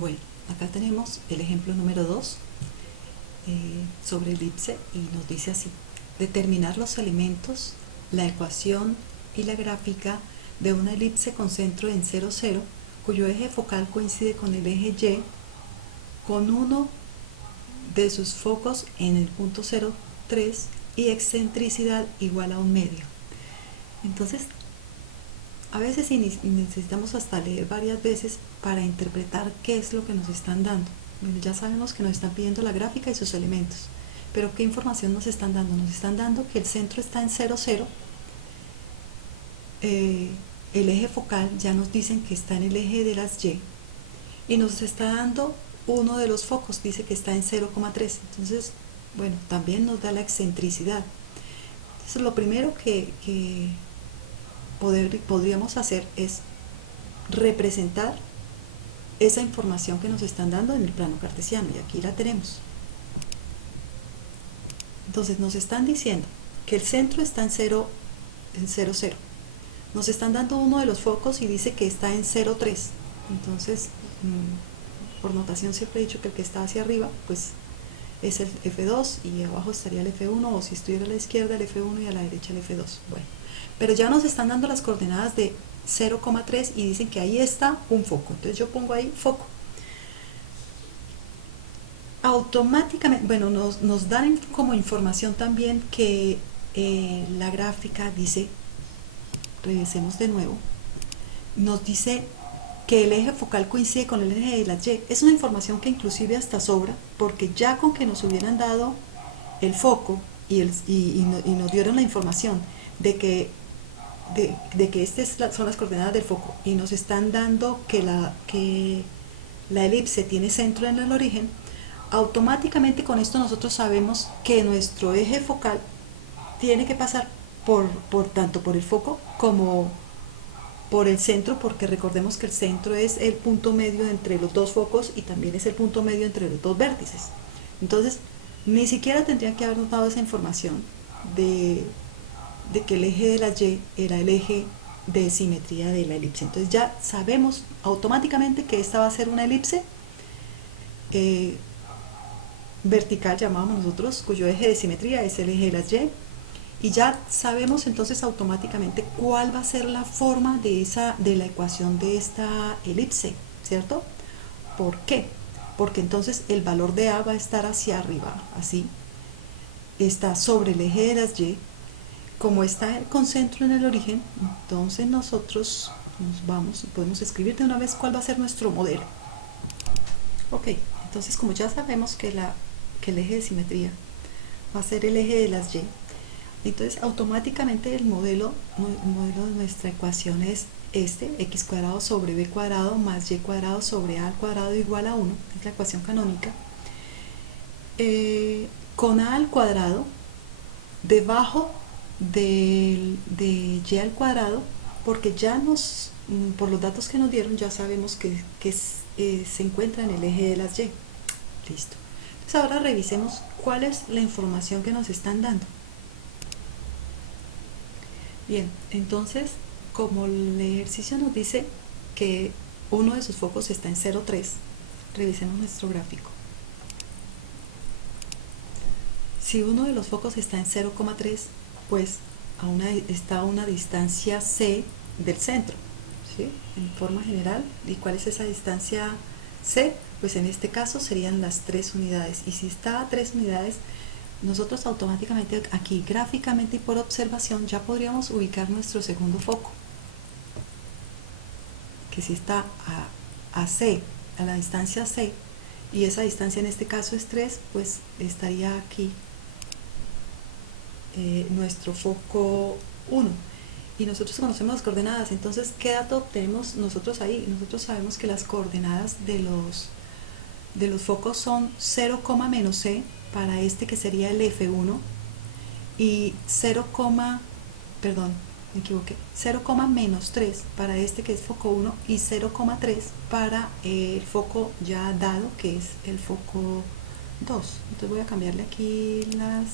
Bueno, acá tenemos el ejemplo número 2 sobre elipse y nos dice así: determinar los elementos, la ecuación y la gráfica de una elipse con centro en 0, 0, cuyo eje focal coincide con el eje Y, con uno de sus focos en el punto 0, 3 y excentricidad igual a 1/2. Entonces, a veces necesitamos hasta leer varias veces para interpretar qué es lo que nos están dando. Bueno, ya sabemos que nos están pidiendo la gráfica y sus elementos, pero ¿qué información nos están dando? Nos están dando que el centro está en 0, 0, el eje focal ya nos dicen que está en el eje de las y nos está dando uno de los focos, dice que está en 0,3. Entonces, bueno, también nos da la excentricidad. Entonces, lo primero que podríamos hacer es representar esa información que nos están dando en el plano cartesiano, y aquí la tenemos. Entonces nos están diciendo que el centro está en 0, 0. Nos están dando uno de los focos y dice que está en 0,3. Entonces, por notación siempre he dicho que el que está hacia arriba pues es el F2 y abajo estaría el F1, o si estuviera a la izquierda el F1 y a la derecha el F2. Bueno, pero ya nos están dando las coordenadas de 0,3 y dicen que ahí está un foco. Entonces yo pongo ahí foco. Automáticamente, bueno, nos dan como información también que la gráfica dice, revisemos de nuevo, nos dice que el eje focal coincide con el eje de la Y. Es una información que inclusive hasta sobra, porque ya con que nos hubieran dado el foco y nos dieron la información de que estas son las coordenadas del foco, y nos están dando que la elipse tiene centro en el origen, automáticamente con esto nosotros sabemos que nuestro eje focal tiene que pasar tanto por el foco como por el centro, porque recordemos que el centro es el punto medio entre los dos focos y también es el punto medio entre los dos vértices. Entonces, ni siquiera tendrían que habernos dado esa información de que el eje de la Y era el eje de simetría de la elipse. Entonces ya sabemos automáticamente que esta va a ser una elipse vertical, llamamos nosotros, cuyo eje de simetría es el eje de las y ya sabemos entonces automáticamente cuál va a ser la forma de la ecuación de esta elipse, ¿cierto? ¿Por qué? Porque entonces el valor de A va a estar hacia arriba, así, está sobre el eje de las Y. Como está con centro en el origen, entonces nosotros nos vamos y podemos escribir de una vez cuál va a ser nuestro modelo. Ok, entonces como ya sabemos que el eje de simetría va a ser el eje de las Y, entonces automáticamente el modelo de nuestra ecuación es x cuadrado sobre b cuadrado más y cuadrado sobre a al cuadrado igual a 1, es la ecuación canónica, con a al cuadrado debajo de y al cuadrado, porque ya por los datos que nos dieron ya sabemos que se encuentra en el eje de las y. Listo. Entonces ahora revisemos cuál es la información que nos están dando. Bien, entonces, como el ejercicio nos dice que uno de sus focos está en 0,3, revisemos nuestro gráfico. Si uno de los focos está en 0,3, pues está a una distancia c del centro, ¿sí? En forma general. ¿Y cuál es esa distancia c? Pues en este caso serían las 3 unidades. Y si está a 3 unidades, nosotros automáticamente aquí gráficamente y por observación ya podríamos ubicar nuestro segundo foco, que si está a C, a la distancia C, y esa distancia en este caso es 3, pues estaría aquí nuestro foco 1. Y nosotros conocemos las coordenadas, entonces ¿qué dato tenemos nosotros ahí? Nosotros sabemos que las coordenadas de los focos son 0, menos C para este que sería el F1 y 0, perdón, me equivoqué, 0, menos 3 para este que es foco 1 y 0,3 para el foco ya dado que es el foco 2. Entonces voy a cambiarle aquí las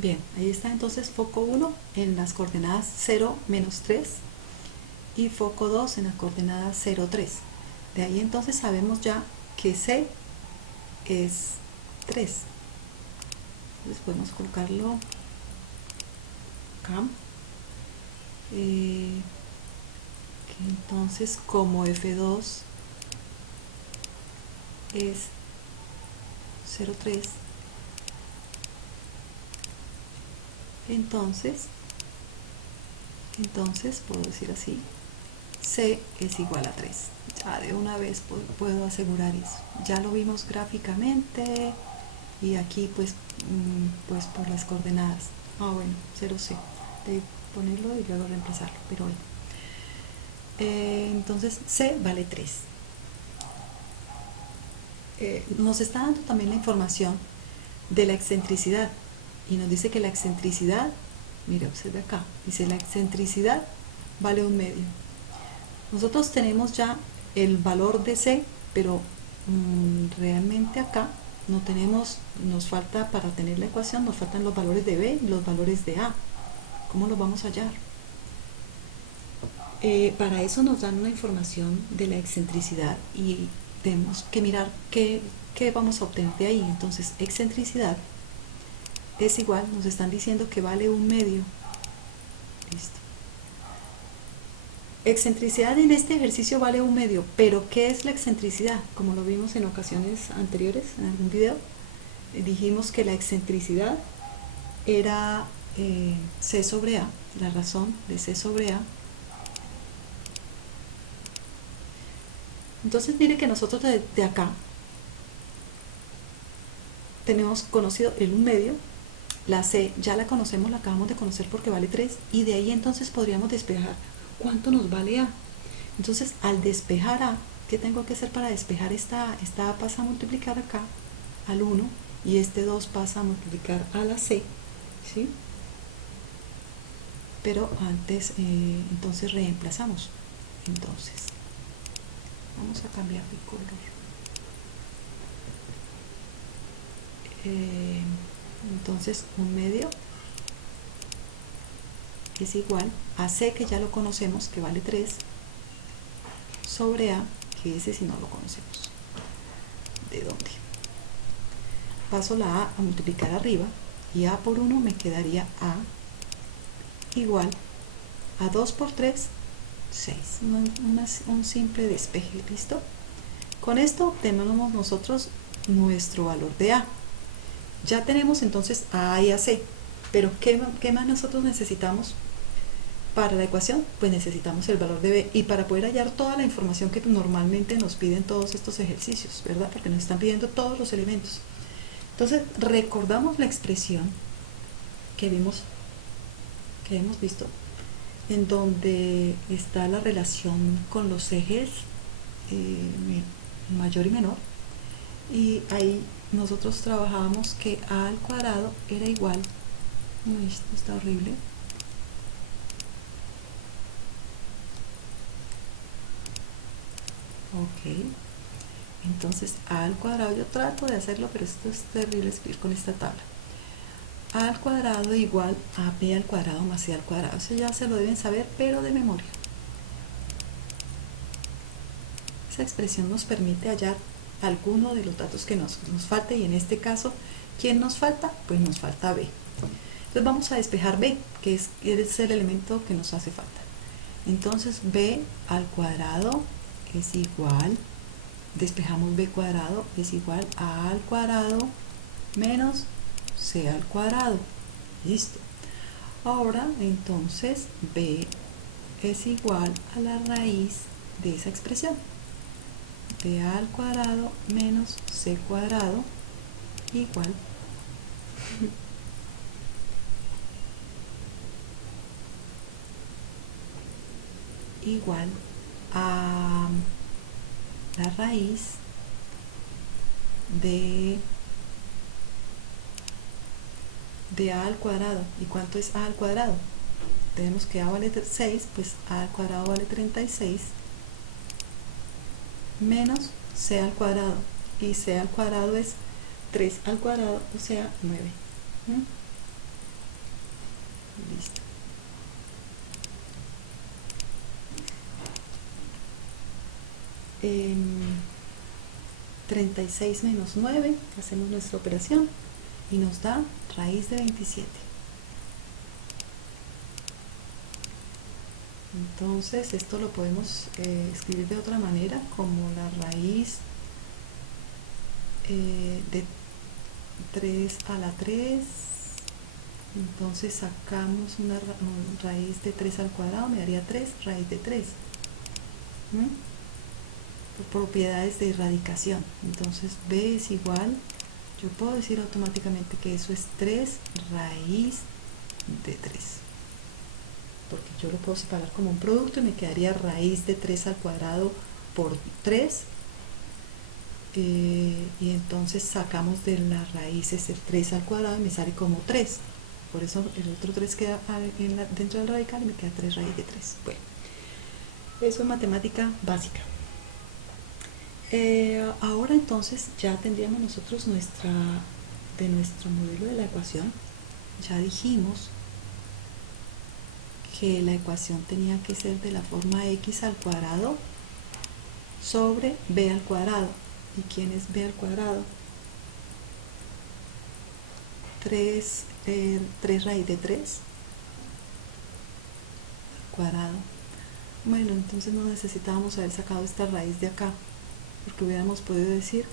Bien, ahí está entonces foco 1 en las coordenadas 0, menos 3 y foco 2 en las coordenadas 0, 3. De ahí entonces sabemos ya que C es 3. Entonces podemos colocarlo acá. Que entonces como F2 es 0,3, entonces puedo decir así, C es igual a 3. Ya de una vez puedo asegurar eso. Ya lo vimos gráficamente y aquí pues por las coordenadas. Bueno, 0C. De ponerlo y luego reemplazarlo, pero bueno. Entonces C vale 3. Nos está dando también la información de la excentricidad y nos dice que la excentricidad, mire, observe acá, dice la excentricidad vale 1/2. Nosotros tenemos ya el valor de C, pero realmente acá no tenemos, nos falta, para tener la ecuación, nos faltan los valores de B y los valores de A. ¿Cómo los vamos a hallar? Para eso nos dan una información de la excentricidad y tenemos que mirar qué vamos a obtener de ahí. Entonces, excentricidad es igual, nos están diciendo que vale 1/2. Listo. Excentricidad en este ejercicio vale 1/2, pero ¿qué es la excentricidad? Como lo vimos en ocasiones anteriores, en algún video, dijimos que la excentricidad era C sobre A, la razón de C sobre A. Entonces mire que nosotros de acá tenemos conocido el 1/2, la C ya la conocemos, la acabamos de conocer porque vale 3, y de ahí entonces podríamos despejar cuánto nos vale A. Entonces al despejar A, ¿qué tengo que hacer para despejar esta A? Pasa a multiplicar acá al 1 y este 2 pasa a multiplicar a la C, ¿sí? Pero antes, entonces reemplazamos. Entonces, vamos a cambiar de color. Entonces 1/2 es igual a C, que ya lo conocemos, que vale 3, sobre A, que ese sí no lo conocemos. ¿De dónde? Paso la A multiplicar arriba y A por 1 me quedaría A igual a 2 por 3, 6. Un simple despeje, ¿listo? Con esto obtenemos nosotros nuestro valor de A. Ya tenemos entonces a A y a C, pero ¿qué más nosotros necesitamos para la ecuación? Pues necesitamos el valor de B, y para poder hallar toda la información que normalmente nos piden todos estos ejercicios, ¿verdad? Porque nos están pidiendo todos los elementos. Entonces recordamos la expresión que hemos visto, en donde está la relación con los ejes mayor y menor, y ahí nosotros trabajábamos que A al cuadrado era igual, esto está horrible, ok, entonces A al cuadrado, yo trato de hacerlo, pero esto es terrible escribir con esta tabla. A al cuadrado igual a B al cuadrado más C al cuadrado. Eso ya se lo deben saber, pero de memoria. Esa expresión nos permite hallar alguno de los datos que nos falte, y en este caso, ¿quién nos falta? Pues nos falta B. Entonces vamos a despejar B, que es el elemento que nos hace falta. Entonces B al cuadrado es igual, despejamos B cuadrado, es igual a A al cuadrado menos C al cuadrado. Listo. Ahora entonces B es igual a la raíz de esa expresión, de A al cuadrado menos C cuadrado igual a la raíz de A al cuadrado. ¿Y cuánto es A al cuadrado? Tenemos que A vale 6, pues A al cuadrado vale 36 menos C al cuadrado, y C al cuadrado es 3 al cuadrado, o sea 9. Listo. Em, 36 menos 9, hacemos nuestra operación y nos da raíz de 27. Entonces esto lo podemos escribir de otra manera, como la raíz de 3 a la 3. Entonces sacamos una raíz de 3 al cuadrado, me daría 3 raíz de 3. Propiedades de erradicación. Entonces b es igual, yo puedo decir automáticamente que eso es 3 raíz de 3, porque yo lo puedo separar como un producto y me quedaría raíz de 3 al cuadrado por 3, y entonces sacamos de las raíces el 3 al cuadrado y me sale como 3, por eso el otro 3 queda dentro del radical y me queda 3 raíz de 3. Bueno, eso es matemática básica. Ahora entonces ya tendríamos nosotros de nuestro modelo de la ecuación, ya dijimos que la ecuación tenía que ser de la forma x al cuadrado sobre b al cuadrado. ¿Y quién es b al cuadrado? 3 raíz de 3 al cuadrado. Bueno, entonces no necesitábamos haber sacado esta raíz de acá, porque hubiéramos podido decir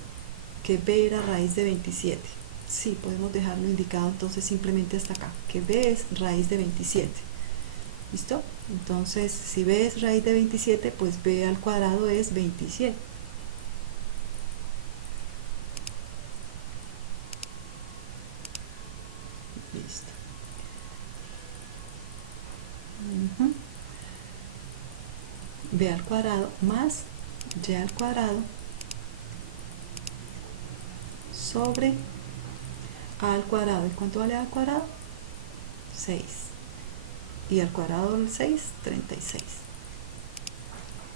que b era raíz de 27. Sí, podemos dejarlo indicado entonces simplemente hasta acá, que b es raíz de 27. ¿Listo? Entonces, si b es raíz de 27, pues b al cuadrado es 27. Listo. B al cuadrado más y al cuadrado sobre a al cuadrado. ¿Y cuánto vale a al cuadrado? 6. Y al cuadrado del 6, 36.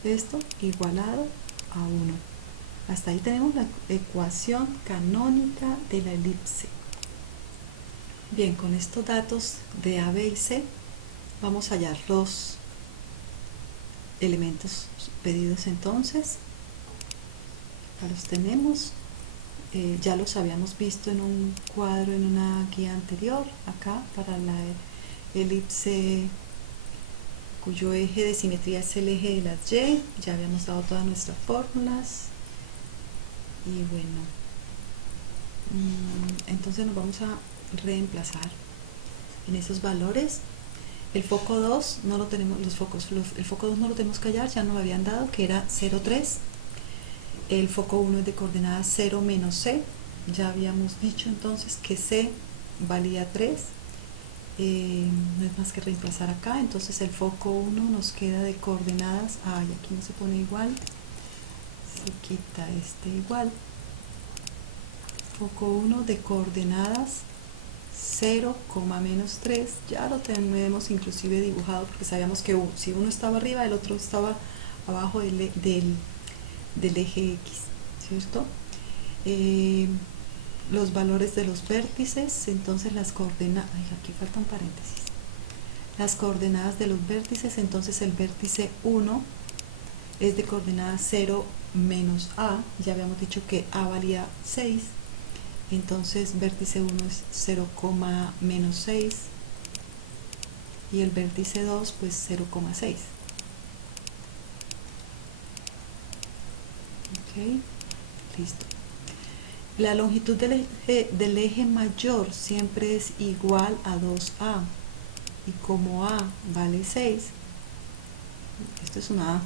Esto igualado a 1. Hasta ahí tenemos la ecuación canónica de la elipse. Bien, con estos datos de A, B y C vamos a hallar los elementos pedidos entonces. Ya los tenemos. Ya los habíamos visto en un cuadro, en una guía anterior, acá para la elipse cuyo eje de simetría es el eje de las Y. Ya habíamos dado todas nuestras fórmulas y bueno, entonces nos vamos a reemplazar en esos valores. El foco 2 no lo tenemos, el foco 2 no lo tenemos que hallar, ya nos lo habían dado, que era 0,3. El foco 1 es de coordenadas 0 menos C. Ya habíamos dicho entonces que C valía 3. No es más que reemplazar acá. Entonces el foco 1 nos queda de coordenadas. Ay, aquí no se pone igual. Se quita este igual. Foco 1 de coordenadas 0, menos 3. Ya lo tenemos inclusive dibujado porque sabíamos que si uno estaba arriba, el otro estaba abajo del eje X, ¿cierto? Los valores de los vértices, entonces las coordenadas, aquí faltan paréntesis, las coordenadas de los vértices, entonces el vértice 1 es de coordenadas 0 menos A, ya habíamos dicho que A valía 6, entonces vértice 1 es 0, menos 6 y el vértice 2 pues 0,6. Ok, listo. La longitud del eje mayor siempre es igual a 2A y como A vale 6, esto es una A,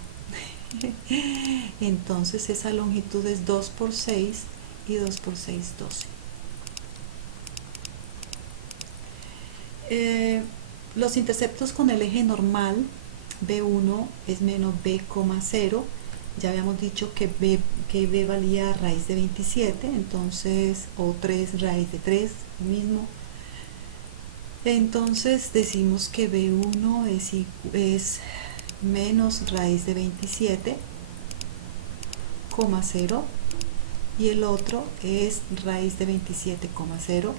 entonces esa longitud es 2 por 6 y 2 por 6, 12. Los interceptos con el eje normal, B1 es menos B, 0. Ya habíamos dicho que B valía raíz de 27, entonces, o 3 raíz de 3, mismo. Entonces decimos que B1 es menos raíz de 27, 0, y el otro es raíz de 27, 0,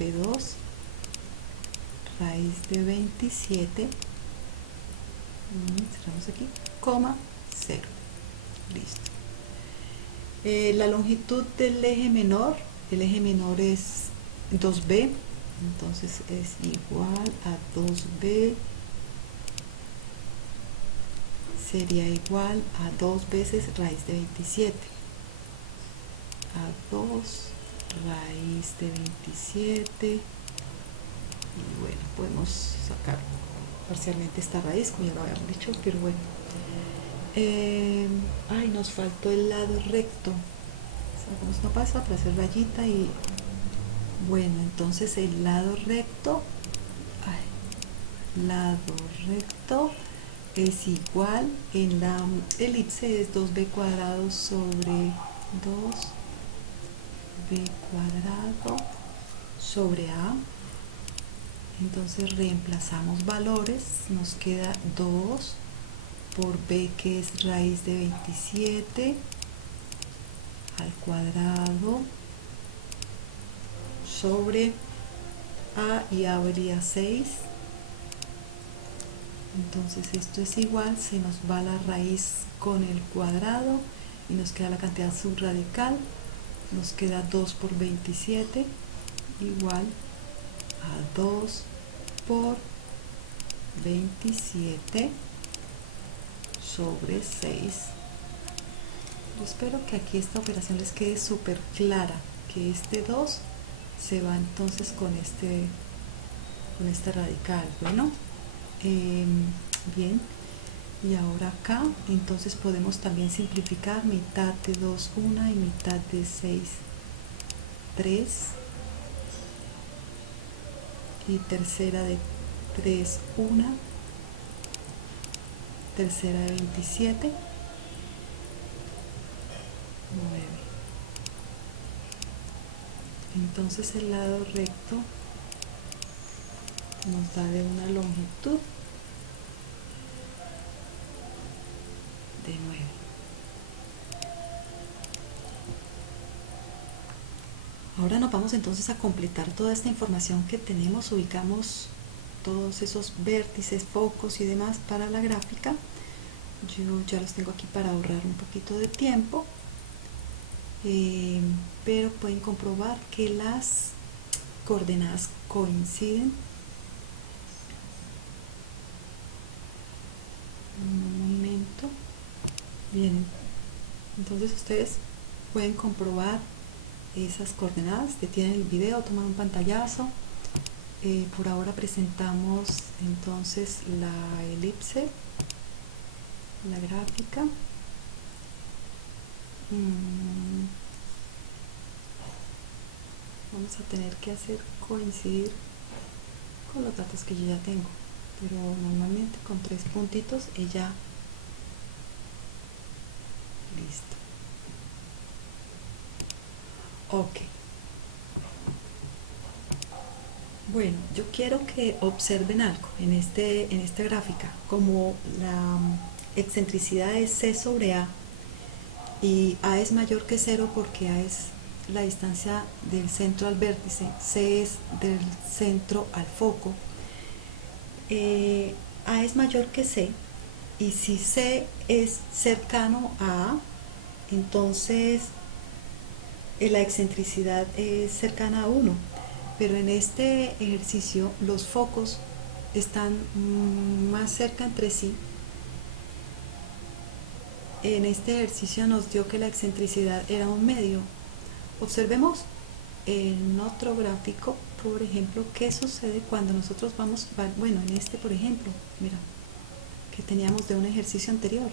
B2, raíz de 27, cerramos aquí, coma 0. Listo. La longitud del eje menor, el eje menor es 2b, entonces es igual a 2b, sería igual a 2 veces raíz de 27, a 2 raíz de 27, y bueno, podemos sacar parcialmente esta raíz, como ya lo habíamos dicho, pero bueno. Ay, nos faltó el lado recto. Sacamos una pasa para hacer rayita y bueno, entonces el lado recto, lado recto es igual, en la elipse es 2b cuadrado sobre 2b cuadrado sobre a. Entonces reemplazamos valores, nos queda 2 por b, que es raíz de 27 al cuadrado sobre a, y a valía 6. Entonces esto es igual, se nos va la raíz con el cuadrado y nos queda la cantidad subradical, nos queda 2 por 27 igual a 2 por 27 sobre 6. Yo espero que aquí esta operación les quede súper clara, que este 2 se va entonces con este radical. Bueno, bien, y ahora acá entonces podemos también simplificar mitad de 2, 1 y mitad de 6, 3, y tercera de 3, 1, tercera de 27, 9. Entonces el lado recto nos da de una longitud de 9. Ahora nos vamos entonces a completar toda esta información que tenemos, ubicamos todos esos vértices, focos y demás para la gráfica. Yo ya los tengo aquí para ahorrar un poquito de tiempo, pero pueden comprobar que las coordenadas coinciden. Un momento. Bien, entonces ustedes pueden comprobar esas coordenadas, detienen el video, toman un pantallazo. Por ahora presentamos entonces la elipse, la gráfica. Vamos a tener que hacer coincidir con los datos que yo ya tengo, pero normalmente con 3 puntitos ella. Listo. Ok. Bueno, yo quiero que observen algo en esta gráfica, como la excentricidad es c sobre a y a es mayor que 0 porque a es la distancia del centro al vértice, c es del centro al foco. A es mayor que c, y si c es cercano a a, entonces la excentricidad es cercana a 1. Pero en este ejercicio los focos están más cerca entre sí. En este ejercicio nos dio que la excentricidad era 1/2. Observemos en otro gráfico, por ejemplo, qué sucede cuando nosotros vamos, bueno, en este por ejemplo, mira, que teníamos de un ejercicio anterior.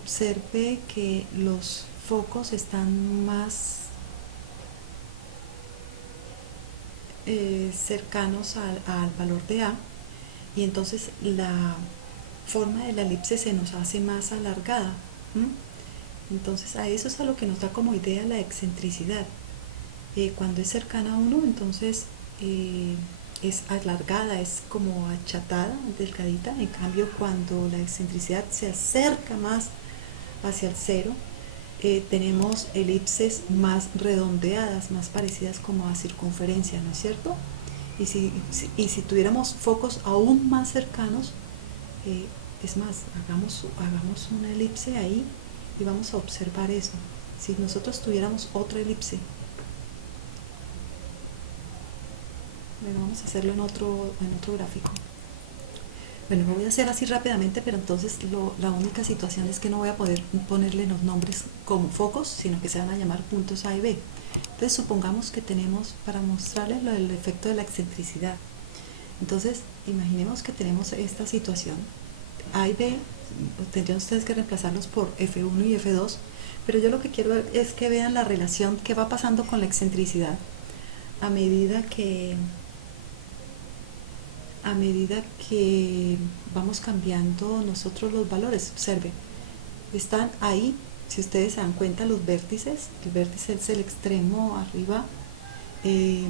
Observe que los focos están más cercanos al valor de A, y entonces la forma de la elipse se nos hace más alargada. Entonces a eso es a lo que nos da como idea la excentricidad. Cuando es cercana a 1, entonces es alargada, es como achatada, delgadita. En cambio, cuando la excentricidad se acerca más hacia el 0, tenemos elipses más redondeadas, más parecidas como a circunferencia, ¿no es cierto? Y si tuviéramos focos aún más cercanos, es más, hagamos una elipse ahí y vamos a observar eso. Si nosotros tuviéramos otra elipse, bueno, vamos a hacerlo en otro gráfico. Bueno, lo voy a hacer así rápidamente, pero entonces la única situación es que no voy a poder ponerle los nombres como focos, sino que se van a llamar puntos A y B. Entonces supongamos que tenemos, para mostrarles lo del efecto de la excentricidad, entonces imaginemos que tenemos esta situación, A y B, tendrían ustedes que reemplazarlos por F1 y F2, pero yo lo que quiero es que vean la relación que va pasando con la excentricidad a medida que vamos cambiando nosotros los valores. Observe, están ahí, si ustedes se dan cuenta, los vértices. El vértice es el extremo arriba, el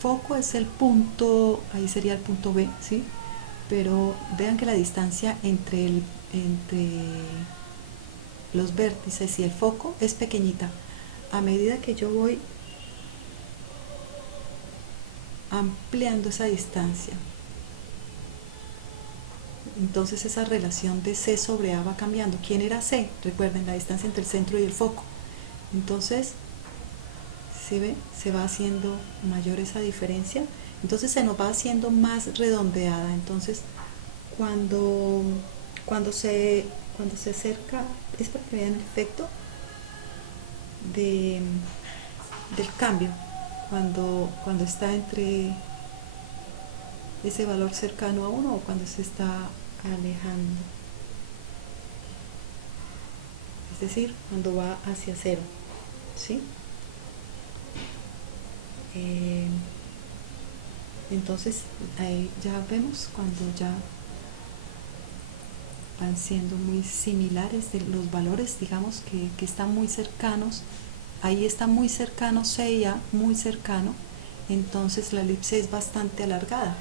foco es el punto, ahí sería el punto B, ¿sí? Pero vean que la distancia entre los vértices y el foco es pequeñita. A medida que yo voy ampliando esa distancia, entonces esa relación de C sobre A va cambiando. ¿Quién era C? Recuerden, la distancia entre el centro y el foco. Entonces, ¿sí ve? Se va haciendo mayor esa diferencia. Entonces se nos va haciendo más redondeada. Entonces, cuando se acerca, es para que vean el efecto del cambio. Cuando está entre ese valor cercano a 1 o cuando se está alejando, es decir, cuando va hacia 0, ¿sí? Entonces ahí ya vemos cuando ya van siendo muy similares de los valores, digamos que están muy cercanos. Ahí está muy cercano C y A, muy cercano, entonces la elipse es bastante alargada.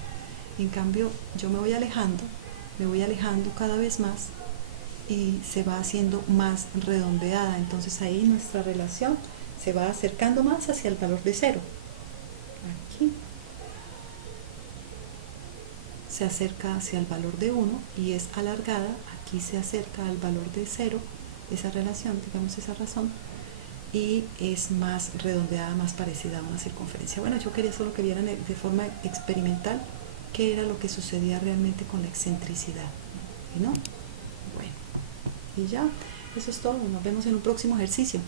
En cambio, yo me voy alejando cada vez más y se va haciendo más redondeada. Entonces ahí nuestra relación se va acercando más hacia el valor de 0. Aquí se acerca hacia el valor de 1 y es alargada. Aquí se acerca al valor de 0, esa relación, digamos esa razón, y es más redondeada, más parecida a una circunferencia. Bueno, yo quería solo que vieran de forma experimental qué era lo que sucedía realmente con la excentricidad, ¿no? Bueno, y ya, eso es todo. Nos vemos en un próximo ejercicio.